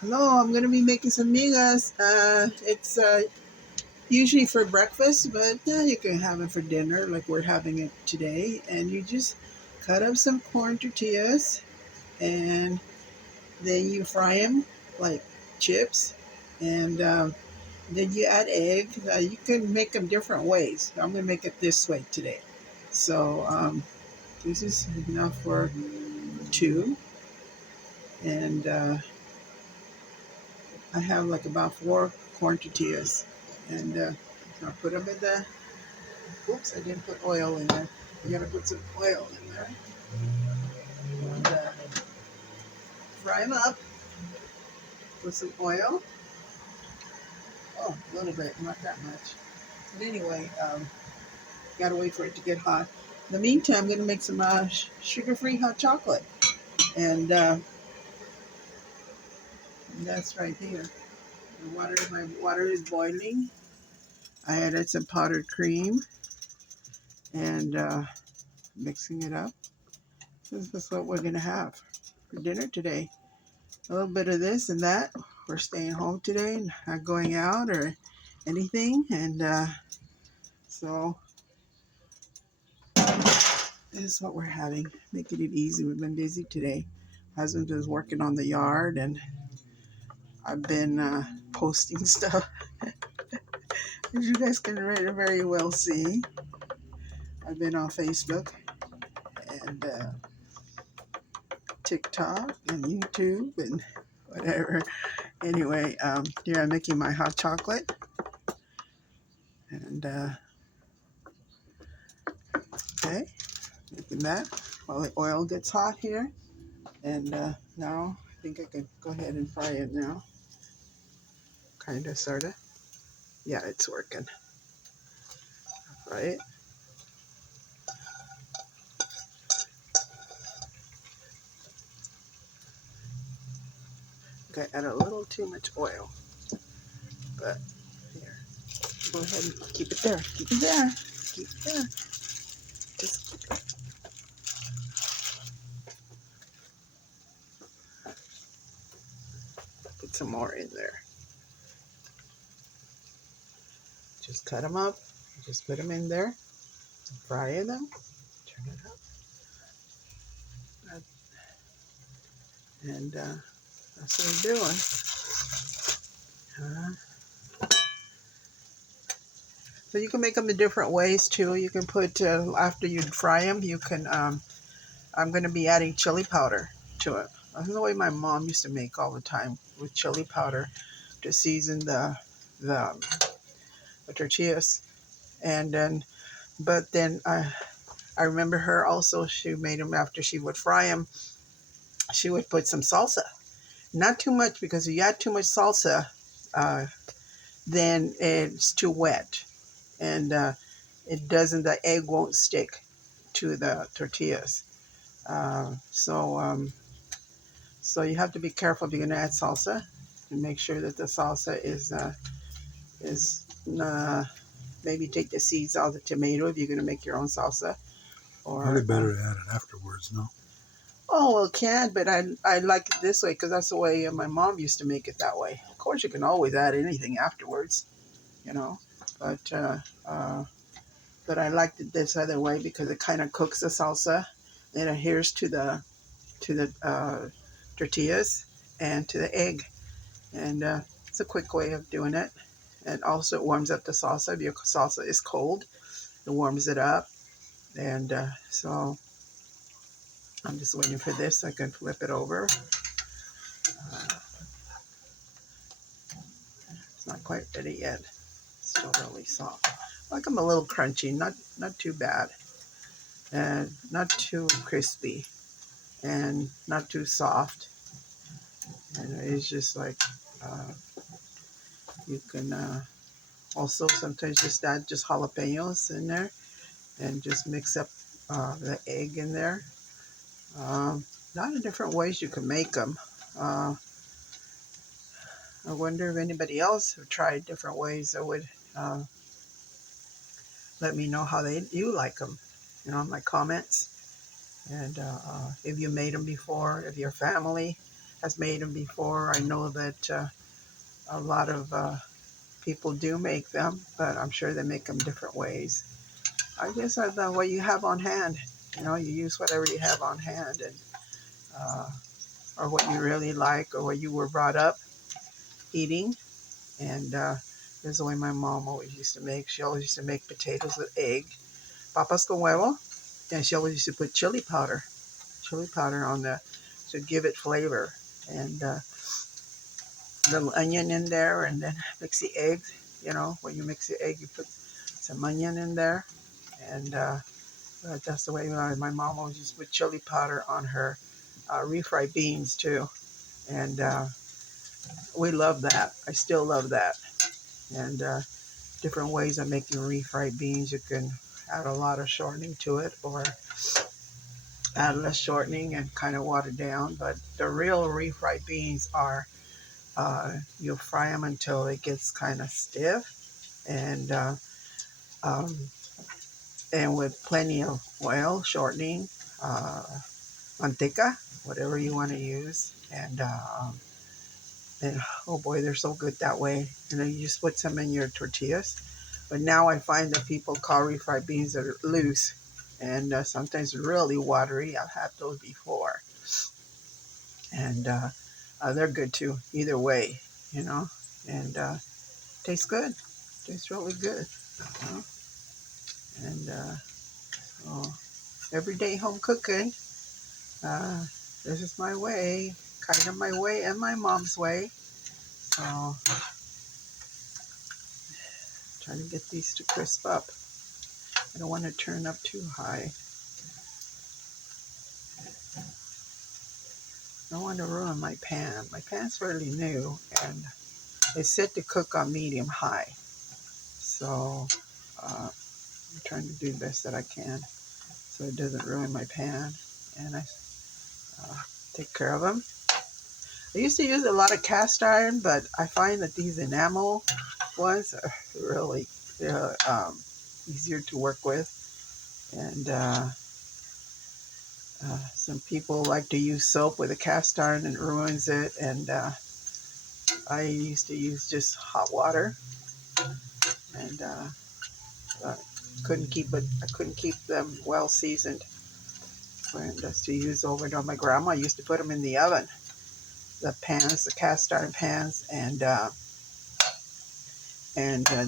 Hello, I'm gonna be making some migas. It's usually for breakfast, but you can have it for dinner, like we're having it today. And you just cut up some corn tortillas, and then you fry them like chips, and then you add egg. You can make them different ways. I'm gonna make it this way today. So this is enough for two, and I have like about four corn tortillas, and I'll put them in the. Oops, I didn't put oil in there. You gotta put some oil in there, and fry them up. Put some oil. Oh, a little bit, not that much. But anyway, gotta wait for it to get hot. In the meantime, I'm gonna make some sugar-free hot chocolate, and that's right here. My water is boiling. I added some powdered cream and mixing it up. This is what we're gonna have for dinner today. A little bit of this and that. We're staying home today, not going out or anything, and so this is what we're having. Making it easy. We've been busy today. Husband is working on the yard, and I've been posting stuff. As you guys can very well see, I've been on Facebook and TikTok and YouTube and whatever. Anyway, here I'm making my hot chocolate, and okay, making that while the oil gets hot here. And now I think I can go ahead and fry it now. Kind of, sort of. Yeah, it's working. Fry it. Okay, add a little too much oil, but here. Go ahead and keep it there. Keep it there. Keep it there. Just keep it. Put some more in there. Just cut them up. Just put them in there. Fry them. Turn it up. And that's what we're doing. So you can make them in different ways too. You can put, after you fry them, you can, I'm going to be adding chili powder to it. That's the way my mom used to make all the time, with chili powder to season the, the tortillas. And then, but then I remember her also, she made them after she would fry them, she would put some salsa. Not too much, because if you add too much salsa, uh, then it's too wet, and it doesn't. The egg won't stick to the tortillas. So you have to be careful if you're going to add salsa, and make sure that the salsa is maybe take the seeds out of the tomato if you're going to make your own salsa. Or probably better to add it afterwards, no? Oh, well, it can, but I like it this way because that's the way my mom used to make it that way. Of course, you can always add anything afterwards, you know, but uh, but I liked it this other way because it kind of cooks the salsa, and adheres to the tortillas and to the egg, and it's a quick way of doing it. And also, it warms up the salsa. If your salsa is cold, it warms it up, and so I'm just waiting for this. I can flip it over. It's not quite ready yet. It's still really soft. I like them a little crunchy, not too bad, and not too crispy, and not too soft. And it's just like you can also sometimes just add just jalapenos in there, and just mix up the egg in there. A lot of different ways you can make them. Uh, I wonder if anybody else have tried different ways that would uh, let me know how you like them, you know, in my comments. And if you made them before, if your family has made them before. I know that a lot of people do make them, but I'm sure they make them different ways. I guess what you have on hand. You use whatever you have on hand, and uh, or what you really like, or what you were brought up eating. And this is the way my mom always used to make. She always used to make potatoes with egg, papas con huevo, and she always used to put chili powder on the to give it flavor, and little onion in there, and then mix the eggs. When you mix the egg, you put some onion in there, and that's the way my mom always used to put chili powder on her refried beans too, and we love that. I still love that, and different ways of making refried beans. You can add a lot of shortening to it, or add less shortening and kind of water down. But the real refried beans are you'll fry them until it gets kind of stiff, and um, and with plenty of oil, shortening, uh, manteca, whatever you want to use, and oh boy, they're so good that way. And then you just put some in your tortillas. But now I find that people call refried beans that are loose, and sometimes really watery. I've had those before, and they're good too. Either way, you know, and tastes good. Tastes really good. You know? And so everyday home cooking. Uh, this is my way, kind of my way, and my mom's way. So trying to get these to crisp up. I don't want to turn up too high. I don't want to ruin my pan. My pan's fairly new, and it's set to cook on medium high. So I'm trying to do the best that I can so it doesn't ruin my pan. And I uh, take care of them. I used to use a lot of cast iron, but I find that these enamel ones are really easier to work with. And some people like to use soap with a cast iron and it ruins it. And I used to use just hot water, and I couldn't keep it. I couldn't keep them well seasoned. And just to use over it. My grandma used to put them in the oven, the pans, the cast iron pans, and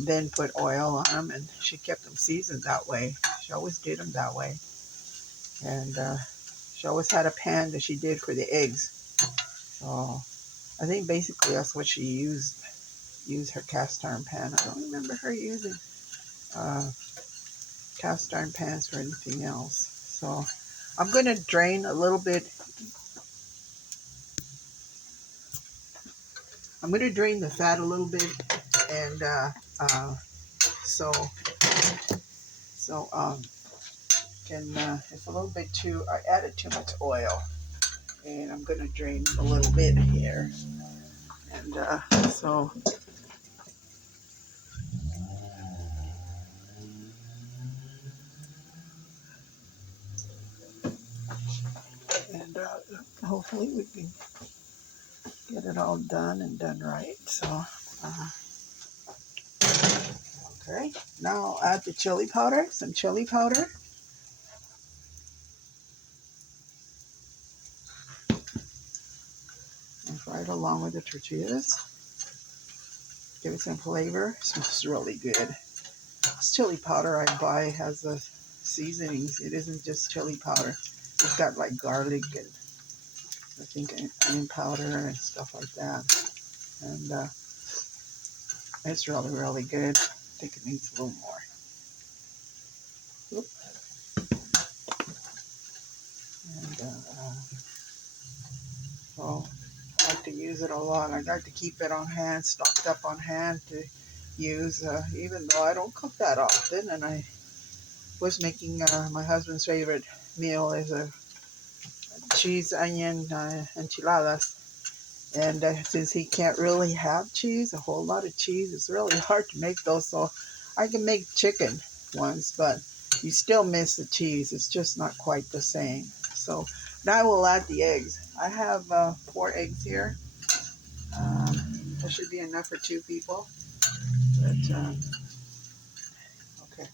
then put oil on them, and she kept them seasoned that way. She always did them that way, and she always had a pan that she did for the eggs. So I think basically that's what she used her cast iron pan. I don't remember her using uh, cast iron pans for anything else. So I'm going to drain a little bit. I'm going to drain the fat a little bit, and so so can it's a little bit too. I added too much oil, and I'm going to drain a little bit here, and so and hopefully we can get it all done and done right. So okay, now I'll add the chili powder, some chili powder. And fry it along with the tortillas. Give it some flavor. It smells really good. This chili powder I buy has the seasonings. It isn't just chili powder. It's got like garlic and I think onion powder and stuff like that. And it's really, really good. I think it needs a little more. Oop. And so I like to use it a lot. I like to keep it on hand, stocked up on hand to use, even though I don't cook that often. And I was making my husband's favorite meal is a cheese onion enchiladas. And since he can't really have cheese, a whole lot of cheese, it's really hard to make those. So I can make chicken ones, but you still miss the cheese. It's just not quite the same. So now I will add the eggs. I have 4 eggs here. That should be enough for 2 people. But, okay.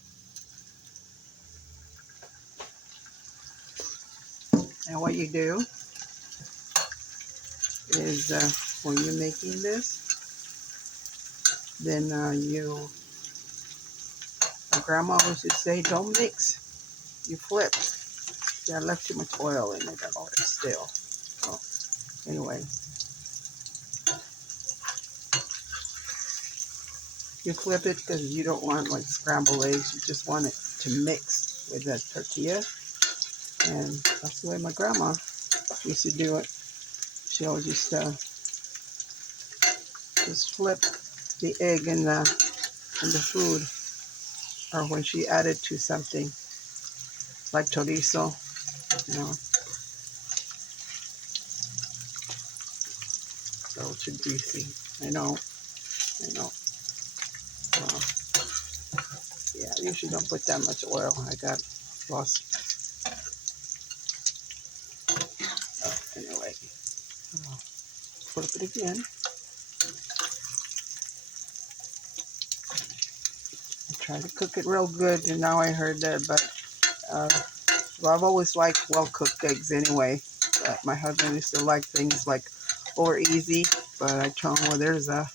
And what you do is when you're making this, then my grandma used to say, don't mix, you flip. See, I left too much oil in it already still. So, anyway, you flip it because you don't want like scrambled eggs. You just want it to mix with that tortilla. And that's the way my grandma used to do it. She always used to just flip the egg in the food, or when she added to something like chorizo, you know. So it should be greasy. I know. Uh, yeah, I usually don't put that much oil. I got lost. Anyway, flip it again. I try to cook it real good, and now I heard that, but well, I've always liked well-cooked eggs anyway. But my husband used to like things like over easy, but I told him, well, there's uh,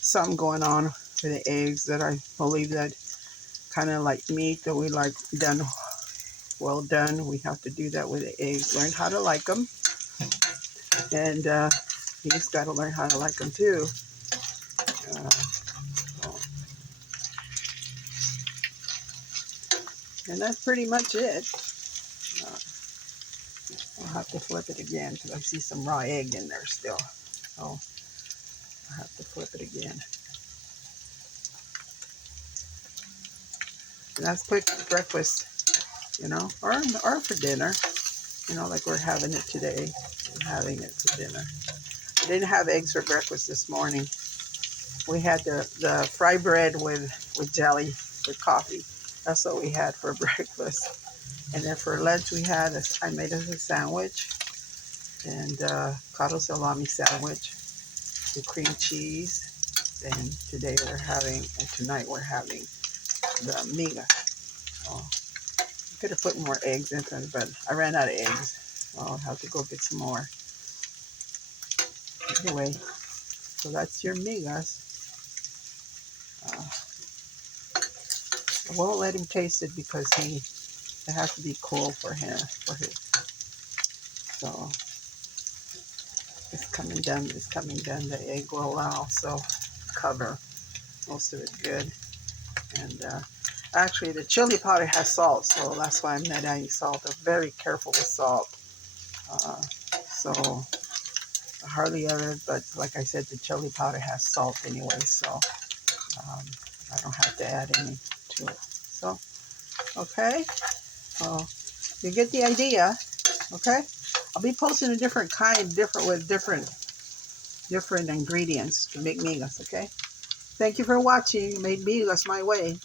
something going on with the eggs that I believe that kind of like meat that we like done, well done. We have to do that with the eggs. Learn how to like them, and he's got to learn how to like them too. Uh, so, and that's pretty much it. Uh, I'll have to flip it again because I see some raw egg in there still. So I have to flip it again. And that's quick breakfast, or for dinner, like we're having it today. I'm having it for dinner. I didn't have eggs for breakfast this morning. We had the fry bread with jelly with coffee. That's what we had for breakfast. And then for lunch we had I made us a sandwich and cotto salami sandwich with cream cheese. And tonight we're having the migas. Oh, I could have put more eggs in it, but I ran out of eggs. So I'll have to go get some more. Anyway, so that's your migas. I won't let him taste it because it has to be cool for him. So it's coming done. It's coming done. The egg will also cover most of it good. And actually, the chili powder has salt, so that's why I'm not adding salt. I'm very careful with salt. So I hardly ever, but like I said, the chili powder has salt anyway, so I don't have to add any to it. So, okay, so you get the idea, okay? I'll be posting with different ingredients to make migas, okay? Thank you for watching. Made migas my way.